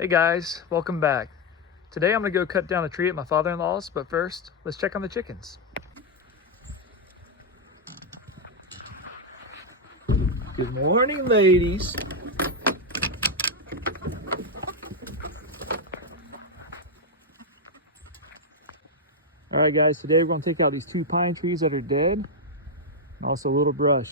Hey guys, welcome back. Today I'm gonna go cut down a tree at my father-in-law's, but first, let's check on the chickens. Good morning, ladies. All right guys, today we're gonna take out these 2 pine trees that are dead, and also a little brush.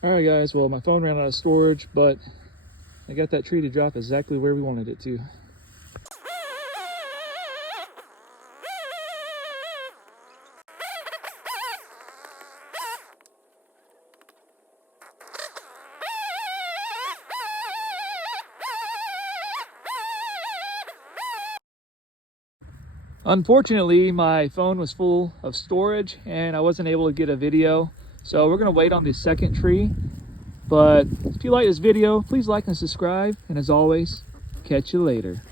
All right guys, well my phone ran out of storage, but I got that tree to drop exactly where we wanted it to. Unfortunately, my phone was full of storage and I wasn't able to get a video. So we're gonna wait on this second tree. But if you like this video, please like and subscribe. And as always, catch you later.